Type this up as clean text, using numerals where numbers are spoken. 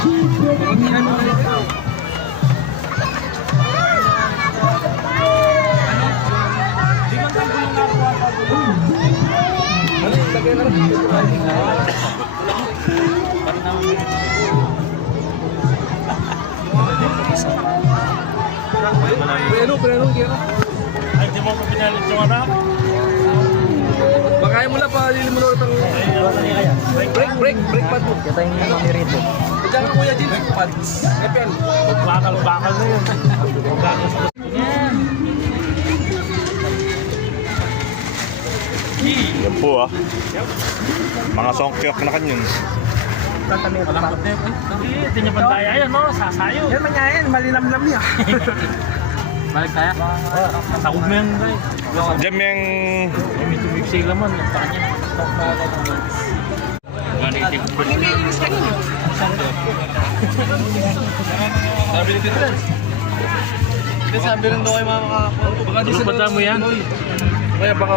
Ay, di mo pa pinalit yung ano? Bakayan mo lang pa, lili mo na ulit ang... Break pad mo. Kita yung kami rito. Diyan ka kuya Jim, pads. Epian. Bakal na yun. Yan po ah. Mga songkyok na kanyan. Hindi, ito niya pantaya yan, no? Sasayo. Yan man yan, malinamnam niya. Balik tayo. Takot mo yan, guys. Diyan yung... May tumig sila man, yung kanya. Sabi ni Peter. Sabi rin daw kay mga Tulong mo yan? Kaya baka